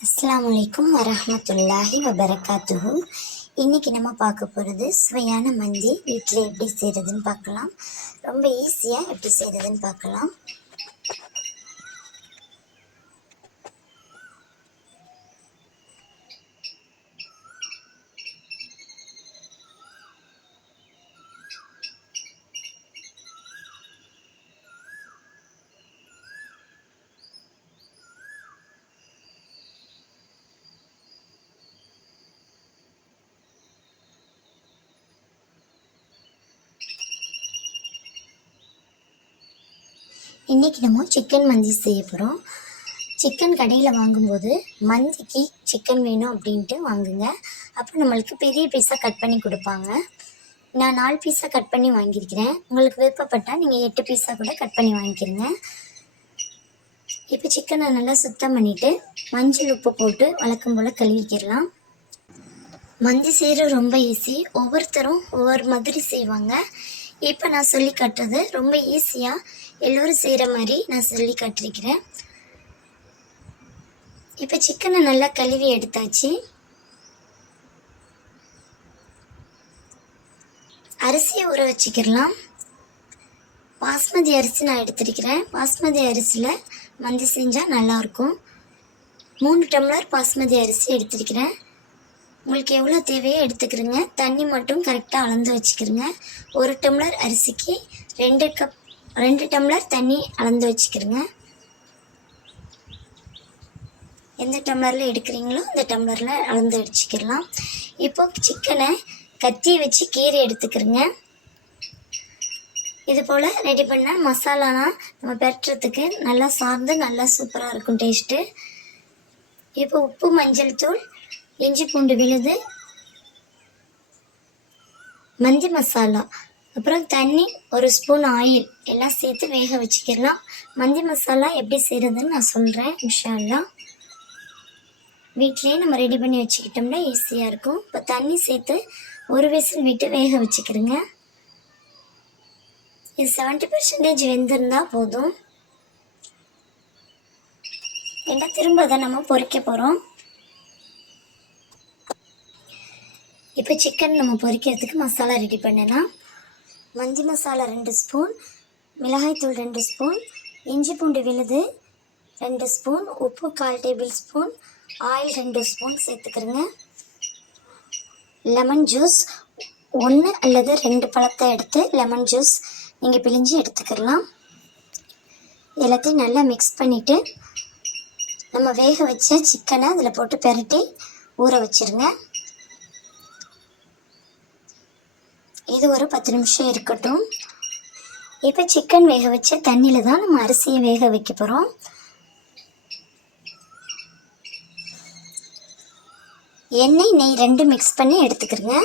அஸ்லாம் வலைக்கும் வரஹ்மத்துல்லாஹி வபரகாத்துஹு. இன்றைக்கி நம்ம பார்க்க போகிறது சுவையான மந்தி வீட்டில் எப்படி செய்கிறதுன்னு பார்க்கலாம். ரொம்ப ஈஸியாக எப்படி செய்கிறதுன்னு பார்க்கலாம். இன்றைக்கி நம்ம சிக்கன் மந்தி செய்ய போகிறோம் சிக்கன் கடையில் வாங்கும்போது மந்திக்கு சிக்கன் வேணும் அப்படின்ட்டு வாங்குங்க. அப்போ நம்மளுக்கு பெரிய பீஸாக கட் பண்ணி கொடுப்பாங்க. நான் நாலு பீஸாக கட் பண்ணி வாங்கியிருக்கிறேன். உங்களுக்கு விருப்பப்பட்டால் நீங்கள் எட்டு பீஸாக கூட கட் பண்ணி வாங்கிக்கிறங்க இப்போ சிக்கனை நல்லா சுத்தம் பண்ணிவிட்டு மஞ்சள் உப்பு போட்டு வழக்கம் போல் கழுவிக்கிடலாம். மந்தி செய்கிற ரொம்ப ஈஸி ஒவ்வொருத்தரும் ஒவ்வொரு மாதிரி செய்வாங்க. இப்போ நான் சொல்லி காட்டுறது ரொம்ப ஈஸியாக எல்லோரும் செய்கிற மாதிரி நான் சொல்லி கட்டிருக்கிறேன். இப்போ சிக்கனை நல்லா கழுவி எடுத்தாச்சு. அரிசியை ஊற வச்சுக்கிடலாம். பாஸ்மதி அரிசி நான் எடுத்திருக்கிறேன். பாஸ்மதி அரிசியில் மந்தி செஞ்சால் நல்லாயிருக்கும் மூணு டம்ளர் பாஸ்மதி அரிசி எடுத்திருக்கிறேன். உங்களுக்கு எவ்வளோ தேவையோ எடுத்துக்கிறங்க. தண்ணி மட்டும் கரெக்டாக அளந்து வச்சுக்கிறங்க. ஒரு டம்ளர் அரிசிக்கு ரெண்டு கப் ரெண்டு டம்ளர் தண்ணி அளந்து வச்சுக்கிறங்க. எந்த டம்ளரில் எடுக்கிறீங்களோ அந்த டம்ளரில் அளந்து வச்சுக்கிடலாம் இப்போ சிக்கனை கத்தி வச்சு கீரை எடுத்துக்கிறங்க. இது போல் ரெடி பண்ண மசாலானா நம்ம பெட்டுறதுக்கு நல்லா சார்ந்து நல்லா சூப்பராக இருக்கும் டேஸ்ட்டு இப்போ உப்பு மஞ்சள் தூள் இஞ்சி பூண்டு விழுது மந்தி மசாலா அப்புறம் தண்ணி ஒரு ஸ்பூன் ஆயில் எல்லாம் சேர்த்து வேக வச்சுக்கலாம். மந்தி மசாலா எப்படி செய்கிறதுன்னு நான் சொல்கிறேன் இன்ஷால்லாம் வீட்லேயே நம்ம ரெடி பண்ணி வச்சுக்கிட்டோம்னா ஈஸியாக இருக்கும். இப்போ தண்ணி சேர்த்து ஒரு விசில் விட்டு வேக வச்சுக்கிறோங்க. இது செவன்ட்டி பர்சன்டேஜ் வெந்திருந்தால் போதும். ஏன்னா திரும்ப அதை நம்ம பொறிக்க போகிறோம் இப்போ சிக்கன் நம்ம பொரிக்கிறதுக்கு மசாலா ரெடி பண்ணலாம். மஞ்சி மசாலா ரெண்டு ஸ்பூன் மிளகாய்த்தூள் ரெண்டு ஸ்பூன் இஞ்சி பூண்டு விழுது ரெண்டு ஸ்பூன் உப்பு கால் டேபிள் ஸ்பூன் ஆயில் ரெண்டு ஸ்பூன் சேர்த்துக்கிறேங்க. லெமன் ஜூஸ் ஒன்று அல்லது ரெண்டு பழத்தை எடுத்து லெமன் ஜூஸ் நீங்கள் பிழிஞ்சு எடுத்துக்கலாம். எல்லாத்தையும் நல்லா மிக்ஸ் பண்ணிவிட்டு நம்ம வேக வச்ச சிக்கனை அதில் போட்டு பெரட்டி ஊற வச்சிருங்க. இது ஒரு பத்து நிமிஷம் இருக்கட்டும். இப்போ சிக்கன் வேக வச்ச தண்ணியில் தான் நம்ம அரிசியை வேக வைக்க போகிறோம் எண்ணெய் நெய் ரெண்டு மிக்ஸ் பண்ணி எடுத்துக்கிறேங்க.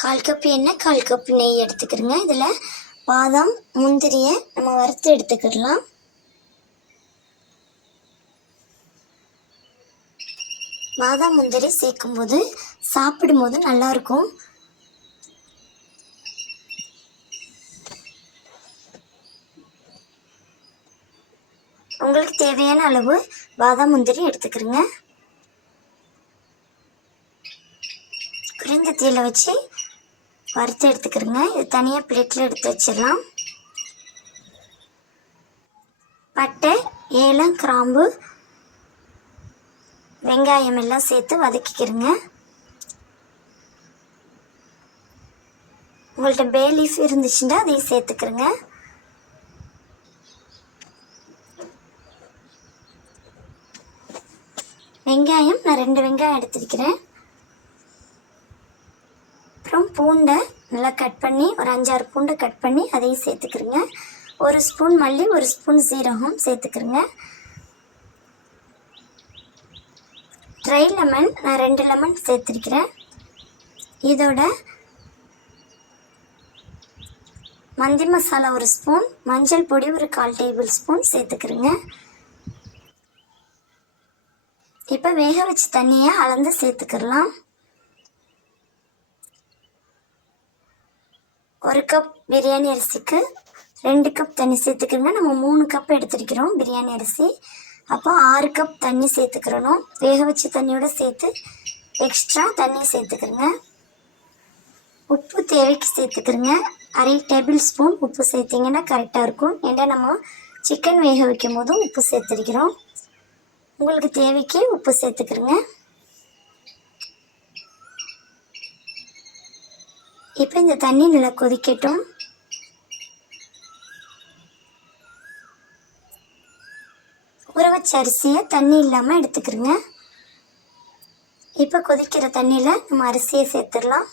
கால் கப் எண்ணெய் கால் கப் நெய் எடுத்துக்கிறேங்க. இதில் பாதாம் முந்திரியை நம்ம வறுத்து எடுத்துக்கிடலாம். பாதாம் முந்திரி சேர்க்கும்போது சாப்பிடும்போது நல்லாயிருக்கும். உங்களுக்கு தேவையான அளவு பாதாம் முந்திரி எடுத்துக்கிறங்க. குறைந்த தீயில் வச்சு வறுத்து எடுத்துக்கிறங்க. இது தனியாக பிளேட்டில் எடுத்து வச்சிடலாம். பட்டை ஏலம் கிராம்பு வெங்காயம் எல்லாம் சேர்த்து வதக்கிக்கிறங்க. உங்கள்கிட்ட பே லீஃப் இருந்துச்சுன்னா அதையும் சேர்த்துக்கிறங்க. வெங்காயம் நான் ரெண்டு வெங்காயம் எடுத்திருக்கிறேன். அப்புறம் பூண்டை நல்லா கட் பண்ணி ஒரு அஞ்சாறு பூண்டை கட் பண்ணி அதையும் சேர்த்துக்கிறேங்க. ஒரு ஸ்பூன் மல்லி ஒரு ஸ்பூன் சீரகம் சேர்த்துக்கிறேங்க. ட்ரை லெமன் நான் ரெண்டு லெமன் சேர்த்துருக்கிறேன். இதோட மந்தி மசாலா ஒரு ஸ்பூன் மஞ்சள் பொடி ஒரு கால் டேபிள் ஸ்பூன் சேர்த்துக்கிறேங்க. இப்போ வேக வச்ச தண்ணியை அளந்து சேர்த்துக்கிடலாம் ஒரு கப் பிரியாணி அரிசிக்கு ரெண்டு கப் தண்ணி சேர்த்துக்கிறோங்க. நம்ம மூணு கப் எடுத்துருக்கிறோம் பிரியாணி அரிசி. அப்போ ஆறு கப் தண்ணி சேர்த்துக்கிறணும். வேக வச்சு தண்ணியோட சேர்த்து எக்ஸ்ட்ரா தண்ணி சேர்த்துக்கிறோங்க. உப்பு தேவைக்கு சேர்த்துக்கிறங்க. அரை டேபிள் ஸ்பூன் உப்பு சேர்த்திங்கன்னா கரெக்டாக இருக்கும். ஏன்னா நம்ம சிக்கன் வேக வைக்கும் போதும் உப்பு சேர்த்துருக்கிறோம். உங்களுக்கு தேவைக்கு உப்பு சேர்த்துக்கிறங்க. இப்போ இந்த தண்ணி நல்லா கொதிக்கட்டும். ஊற வச்ச அரிசியை தண்ணி இல்லாமல் எடுத்துக்கிறோங்க. இப்போ கொதிக்கிற தண்ணியில் நம்ம அரிசியை சேர்த்துடலாம்.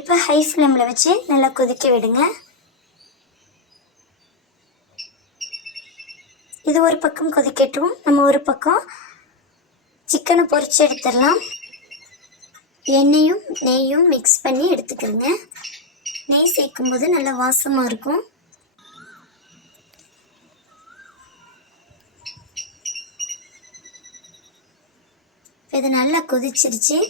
இப்போ ஹை ஃப்ளேமில் வச்சு நல்லா கொதிக்க விடுங்க. இது ஒரு பக்கம் கொதிக்கட்டும். நம்ம ஒரு பக்கம் சிக்கனை பொறிச்சு எடுத்துடலாம். எண்ணெயும் நெய்யும் மிக்ஸ் பண்ணி எடுத்துக்கிறோங்க நெய் சேர்க்கும் போது நல்லா வாசமாக இருக்கும். இது நல்லா கொதிச்சிருச்சு.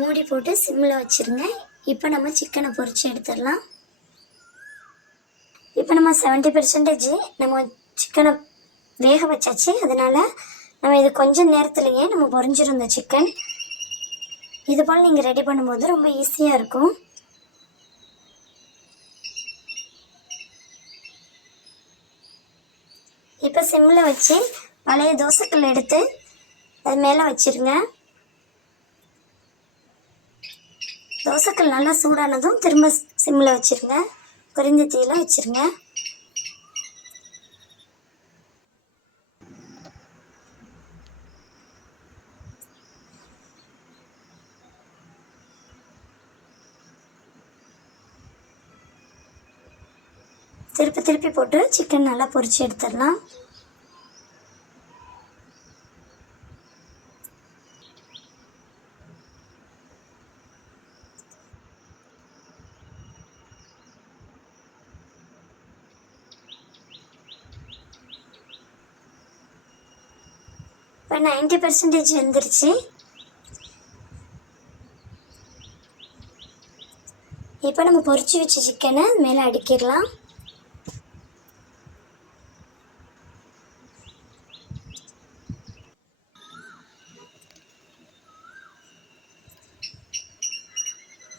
மூடி போட்டு சிம்மில் வச்சுருங்க. இப்போ நம்ம சிக்கனை பொறிச்சு எடுத்துடலாம். இப்போ நம்ம செவன்ட்டி பெர்சன்டேஜ் நம்ம சிக்கனை வேக வச்சாச்சு. அதனால் நம்ம இது கொஞ்சம் நேரத்துலையே நம்ம பொரிஞ்சிரும் சிக்கன் இது போல் நீங்கள் ரெடி பண்ணும்போது ரொம்ப ஈஸியாக இருக்கும். இப்போ சிம்மில் வச்சு பழைய தோசைக்கல் எடுத்து அது மேலே வச்சுருங்க. தோசைக்கல் நல்லா சூடானதும் திரும்ப சிம்மில் வச்சுருங்க. குறைந்த தீயில் வச்சுருங்க. திருப்பி திருப்பி போட்டு சிக்கன் நல்லா பொரிச்சு எடுத்துடலாம். நைன்டி பர்சன்டேஜ் வந்துருச்சு. இப்போ நம்ம பொரிச்சு வச்ச சிக்கனை மேலே அடுக்கிடலாம்.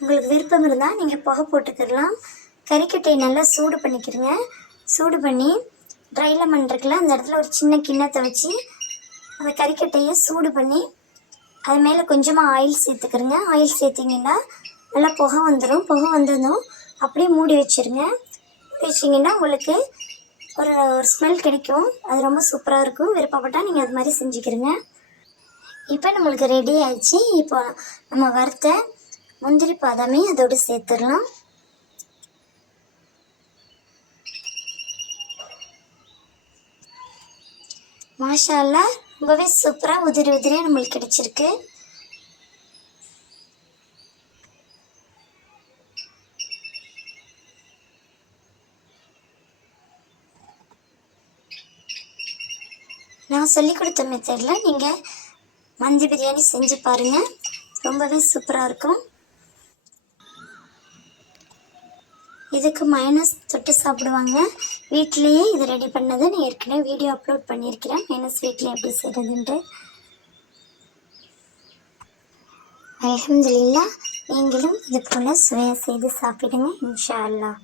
உங்களுக்கு விருப்பம் இருந்தால் நீங்கள் புகை போட்டுக்கிடலாம். கறிக்கட்டையை நல்லா சூடு பண்ணிக்கிறங்க சூடு பண்ணி ட்ரை லெமன் இருக்குல்ல அந்த இடத்துல ஒரு சின்ன கிண்ணத்தை வச்சு அந்த கறிக்கட்டையை சூடு பண்ணி அது மேலே கொஞ்சமாக ஆயில் சேர்த்துக்கிறங்க. ஆயில் சேர்த்திங்கன்னா நல்லா புகை வந்துடும் புகை வந்ததும் அப்படியே மூடி வச்சுருங்க. மூடி வச்சிங்கன்னா உங்களுக்கு ஒரு ஒரு ஸ்மெல் கிடைக்கும். அது ரொம்ப சூப்பராக இருக்கும். விருப்பப்பட்டால் நீங்கள் அது மாதிரி செஞ்சுக்கிறங்க. இப்போ நம்மளுக்கு ரெடி ஆயிடுச்சு. இப்போ நம்ம வறுத்த முந்திரி பாதாமே அதோடு சேர்த்துடலாம். மாஷால்லா ரொம்பவே சூப்பராக உதிரி உதிரியாக நம்மளுக்கு கிடச்சிருக்கு. நான் சொல்லி கொடுத்த மெத்தடில் நீங்கள் மந்தி பிரியாணி செஞ்சு பாருங்கள் ரொம்பவே சூப்பராக இருக்கும். இதுக்கு மைனஸ் தொட்டு சாப்பிடுவாங்க. வீட்லேயே இது ரெடி பண்ணதை நான் ஏற்கனவே வீடியோ அப்லோட் பண்ணியிருக்கிறேன். மைனஸ் வீட்டில் எப்படி செய்கிறதுன்ட்டு அலமதுல்லா நீங்களும் இது போல் சுவையாக செய்து சாப்பிடுங்க இன்ஷா அல்லாஹ்.